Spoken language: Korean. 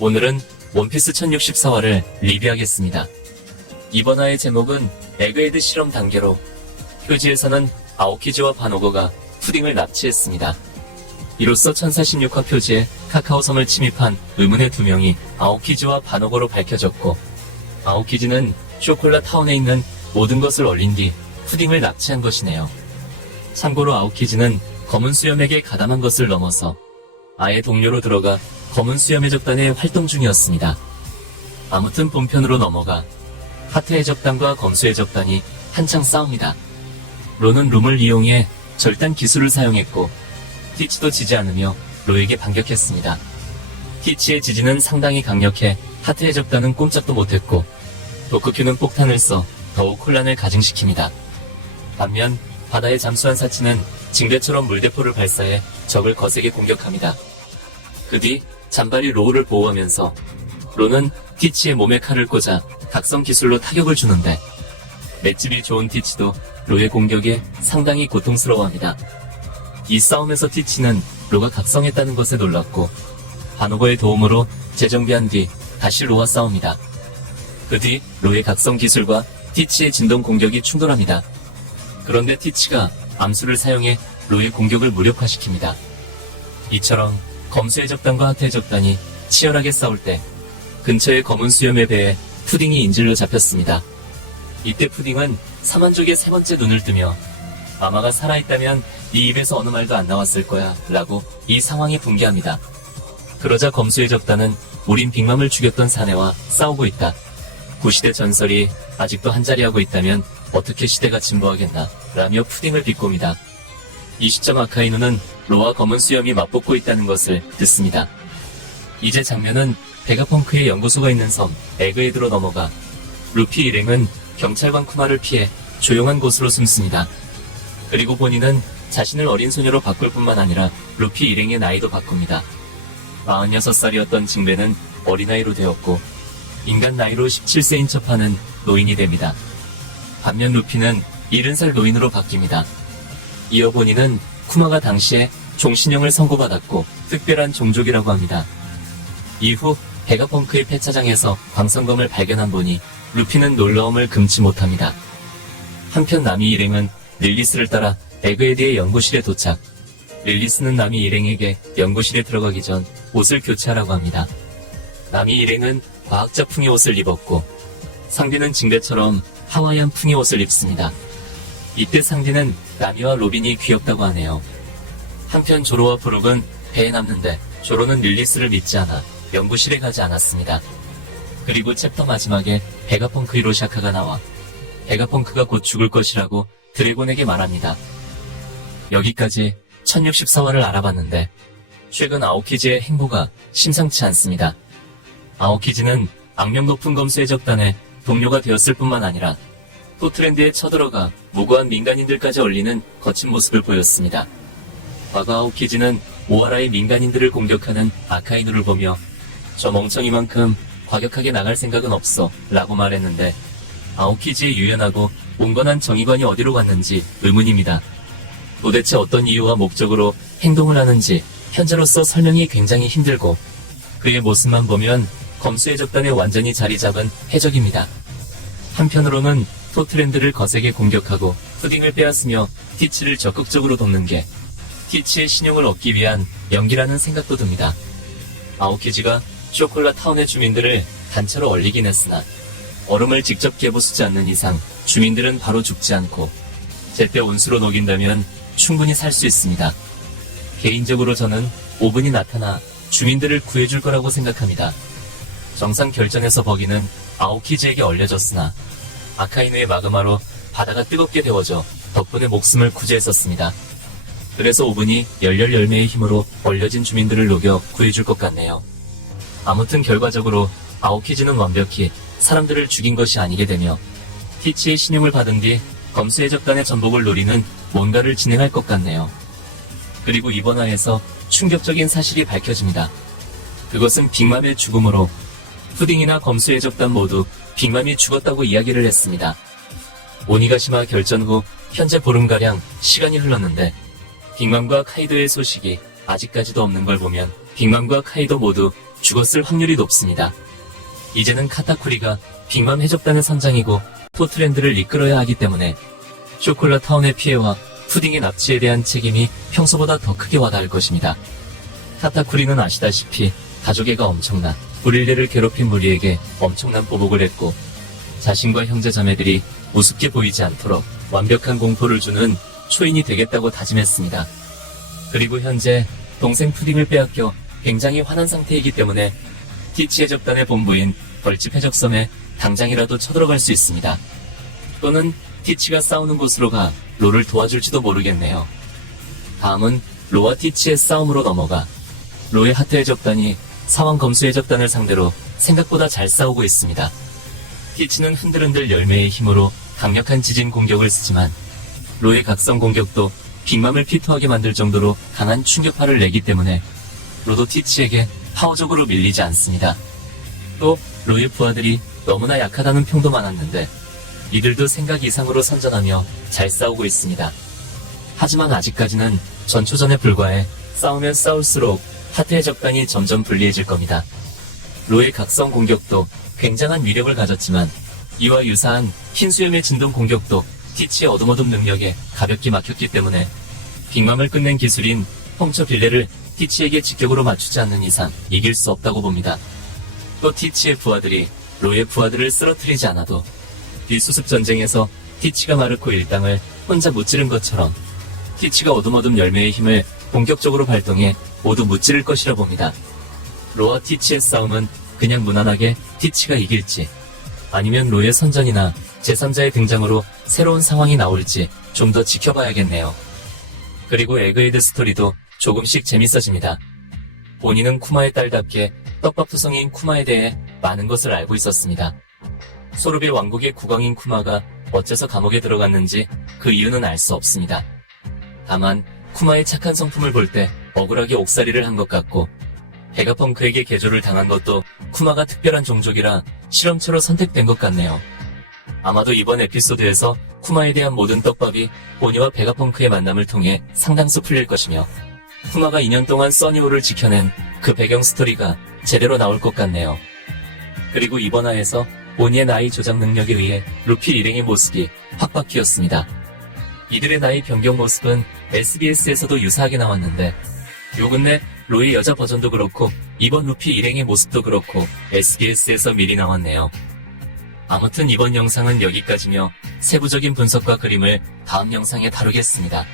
오늘은 원피스 1064화를 리뷰하겠습니다. 이번 화의 제목은 에그헤드 실험 단계로, 표지에서는 아오키즈와 바노거가 푸딩을 납치했습니다. 이로써 1046화 표지에 카카오섬을 침입한 의문의 두 명이 아오키즈와 바노거로 밝혀졌고, 아오키즈는 쇼콜라 타운에 있는 모든 것을 얼린 뒤 푸딩을 납치한 것이네요. 참고로 아오키즈는 검은 수염에게 가담한 것을 넘어서 아예 동료로 들어가 검은 수염 해적단의 활동 중이었습니다. 아무튼 본편으로 넘어가 하트 해적단과 검수 해적단이 한창 싸웁니다. 로는 룸을 이용해 절단 기술을 사용했고, 티치도 지지 않으며 로에게 반격했습니다. 티치의 지지는 상당히 강력해 하트 해적단은 꼼짝도 못했고, 도크큐는 폭탄을 써 더욱 혼란을 가중시킵니다. 반면 바다에 잠수한 사치는 징배처럼 물대포를 발사해 적을 거세게 공격합니다. 그 뒤 잔발이 로우를 보호하면서 로는 티치의 몸에 칼을 꽂아 각성 기술로 타격을 주는데, 맷집이 좋은 티치도 로의 공격에 상당히 고통스러워합니다. 이 싸움에서 티치는 로가 각성했다는 것에 놀랐고, 바노거의 도움으로 재정비한 뒤 다시 로와 싸웁니다. 그 뒤 로의 각성 기술과 티치의 진동 공격이 충돌합니다. 그런데 티치가 암수를 사용해 로의 공격을 무력화시킵니다. 이처럼 검수 해적단과 하트 해적단이 치열하게 싸울 때 근처의 검은 수염의 배에 푸딩이 인질로 잡혔습니다. 이때 푸딩은 사만족의 세 번째 눈을 뜨며 마마가 살아있다면 네 입에서 어느 말도 안 나왔을 거야 라고 이 상황에 붕괴합니다. 그러자 검수 해적단은 우린 빅맘을 죽였던 사내와 싸우고 있다. 구시대 전설이 아직도 한자리하고 있다면 어떻게 시대가 진보하겠나 라며 푸딩을 비꼽니다. 이 시점 아카이누는 로와 검은 수염이 맞붙고 있다는 것을 듣습니다. 이제 장면은 베가펑크의 연구소가 있는 섬 에그헤드로 넘어가 루피 일행은 경찰관 쿠마를 피해 조용한 곳으로 숨습니다. 그리고 본인은 자신을 어린 소녀로 바꿀 뿐만 아니라 루피 일행의 나이도 바꿉니다. 46살이었던 징배는 어린아이로 되었고, 인간 나이로 17세인 척하는 노인이 됩니다. 반면 루피는 70살 노인으로 바뀝니다. 이어 본인은 쿠마가 당시에 종신형을 선고받았고 특별한 종족이라고 합니다. 이후 베가펑크의 폐차장에서 광선검을 발견한 보니 루피는 놀라움을 금치 못합니다. 한편 나미 일행은 릴리스를 따라 에그헤드의 연구실에 도착. 릴리스는 나미 일행에게 연구실에 들어가기 전 옷을 교체하라고 합니다. 나미 일행은 과학자 풍의 옷을 입었고, 상디는 징배처럼 하와이안 풍의 옷을 입습니다. 이때 상디는 나미와 로빈이 귀엽다고 하네요. 한편 조로와 브룩은 배에 남는데 조로는 릴리스를 믿지 않아 연구실에 가지 않았습니다. 그리고 챕터 마지막에 베가펑크 히로샤카가 나와 베가펑크가 곧 죽을 것이라고 드래곤에게 말합니다. 여기까지 1064화를 알아봤는데, 최근 아오키즈의 행보가 심상치 않습니다. 아오키즈는 악명 높은 검수 해적단의 동료가 되었을 뿐만 아니라 포트랜드에 쳐들어가 무고한 민간인들까지 얼리는 거친 모습을 보였습니다. 과거 아오키즈는 오하라의 민간인들을 공격하는 아카이누를 보며 저 멍청이만큼 과격하게 나갈 생각은 없어 라고 말했는데, 아오키즈의 유연하고 온건한 정의관이 어디로 갔는지 의문입니다. 도대체 어떤 이유와 목적으로 행동을 하는지 현재로서 설명이 굉장히 힘들고, 그의 모습만 보면 검수 해적단에 완전히 자리 잡은 해적입니다. 한편으로는 포트랜드를 거세게 공격하고 푸딩을 빼앗으며 티치를 적극적으로 돕는 게 티치의 신용을 얻기 위한 연기라는 생각도 듭니다. 아오키즈가 쇼콜라 타운의 주민들을 단체로 얼리긴 했으나 얼음을 직접 깨부수지 않는 이상 주민들은 바로 죽지 않고 제때 온수로 녹인다면 충분히 살 수 있습니다. 개인적으로 저는 5분이 나타나 주민들을 구해줄 거라고 생각합니다. 정상 결전에서 버기는 아오키즈에게 얼려졌으나 아카이누의 마그마로 바다가 뜨겁게 데워져 덕분에 목숨을 구제했었습니다. 그래서 5분이 열렬 열매의 힘으로 얼려진 주민들을 녹여 구해줄 것 같네요. 아무튼 결과적으로 아오키즈는 완벽히 사람들을 죽인 것이 아니게 되며 티치의 신용을 받은 뒤 검수 해적단의 전복을 노리는 뭔가를 진행할 것 같네요. 그리고 이번 화에서 충격적인 사실이 밝혀집니다. 그것은 빅맘의 죽음으로 푸딩이나 검수 해적단 모두 빅맘이 죽었다고 이야기를 했습니다. 오니가시마 결전 후 현재 보름가량 시간이 흘렀는데, 빅맘과 카이도의 소식이 아직까지도 없는 걸 보면 빅맘과 카이도 모두 죽었을 확률이 높습니다. 이제는 카타쿠리가 빅맘 해적단의 선장이고 포트랜드를 이끌어야 하기 때문에 쇼콜라 타운의 피해와 푸딩의 납치에 대한 책임이 평소보다 더 크게 와닿을 것입니다. 카타쿠리는 아시다시피 가족애가 엄청나 브릴레를 괴롭힌 무리에게 엄청난 보복을 했고 자신과 형제자매들이 우습게 보이지 않도록 완벽한 공포를 주는 초인이 되겠다고 다짐했습니다. 그리고 현재 동생 푸딩을 빼앗겨 굉장히 화난 상태이기 때문에 티치 해적단의 본부인 벌집 해적섬에 당장이라도 쳐들어갈 수 있습니다. 또는 티치가 싸우는 곳으로 가 로를 도와줄지도 모르겠네요. 다음은 로와 티치의 싸움으로 넘어가 로의 하트 해적단이 사왕 검수 해적단을 상대로 생각보다 잘 싸우고 있습니다. 티치는 흔들흔들 열매의 힘으로 강력한 지진 공격을 쓰지만 로의 각성 공격도 빅맘을 피토하게 만들 정도로 강한 충격파를 내기 때문에 로도 티치에게 파워적으로 밀리지 않습니다. 또 로의 부하들이 너무나 약하다는 평도 많았는데 이들도 생각 이상으로 선전하며 잘 싸우고 있습니다. 하지만 아직까지는 전초전에 불과해 싸우면 싸울수록 하트 해적단이 점점 불리해질 겁니다. 로의 각성 공격도 굉장한 위력을 가졌지만 이와 유사한 흰수염의 진동 공격도 티치의 어둠어둠 능력에 가볍게 막혔기 때문에 빅맘을 끝낸 기술인 펑처 빌레를 티치에게 직격으로 맞추지 않는 이상 이길 수 없다고 봅니다. 또 티치의 부하들이 로의 부하들을 쓰러뜨리지 않아도 뒷수습 전쟁에서 티치가 마르코 일당을 혼자 무찌른 것처럼 티치가 어둠어둠 열매의 힘을 본격적으로 발동해 모두 무찌를 것이라 봅니다. 로와 티치의 싸움은 그냥 무난하게 티치가 이길지 아니면 로의 선전이나 제3자의 등장으로 새로운 상황이 나올지 좀 더 지켜봐야겠네요. 그리고 에그헤드 스토리도 조금씩 재밌어집니다. 본인은 쿠마의 딸답게 떡밥 투성이인 쿠마에 대해 많은 것을 알고 있었습니다. 소르비 왕국의 국왕인 쿠마가 어째서 감옥에 들어갔는지 그 이유는 알 수 없습니다. 다만 쿠마의 착한 성품을 볼 때 억울하게 옥살이를 한 것 같고 베가펑크에게 개조를 당한 것도 쿠마가 특별한 종족이라 실험처로 선택된 것 같네요. 아마도 이번 에피소드에서 쿠마에 대한 모든 떡밥이 보니와 베가펑크의 만남을 통해 상당수 풀릴 것이며 쿠마가 2년 동안 써니호를 지켜낸 그 배경 스토리가 제대로 나올 것 같네요. 그리고 이번 화에서 보니의 나이 조작 능력에 의해 루피 일행의 모습이 확 바뀌었습니다. 이들의 나이 변경 모습은 SBS에서도 유사하게 나왔는데 요 근래 로의 여자 버전도 그렇고 이번 루피 일행의 모습도 그렇고 SBS에서 미리 나왔네요. 아무튼 이번 영상은 여기까지며 세부적인 분석과 그림을 다음 영상에 다루겠습니다.